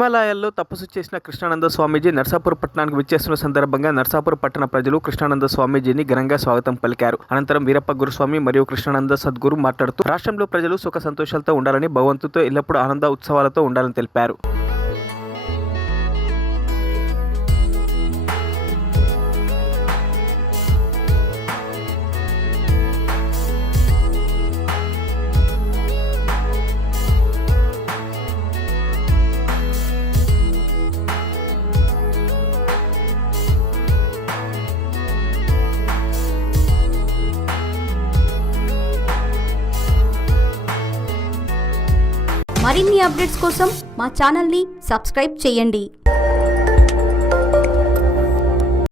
హిమాలయాల్లో తపస్సు చేసిన కృష్ణానంద స్వామీజీ నర్సాపూర్ పట్టణానికి విచ్చేస్తున్న సందర్భంగా నర్సాపూర్ పట్టణ ప్రజలు కృష్ణానంద స్వామీజీని ఘనంగా స్వాగతం పలికారు. అనంతరం వీరప్ప గురుస్వామి మరియు కృష్ణానంద సద్గురు మాట్లాడుతూ రాష్ట్రంలో ప్రజలు సుఖ సంతోషాలతో ఉండాలని, భగవంతుతో ఎల్లప్పుడూ ఆనంద ఉత్సవాలతో ఉండాలని తెలిపారు. మరిన్ని అప్డేట్స్ కోసం మా ఛానల్ని సబ్స్క్రైబ్ చేయండి.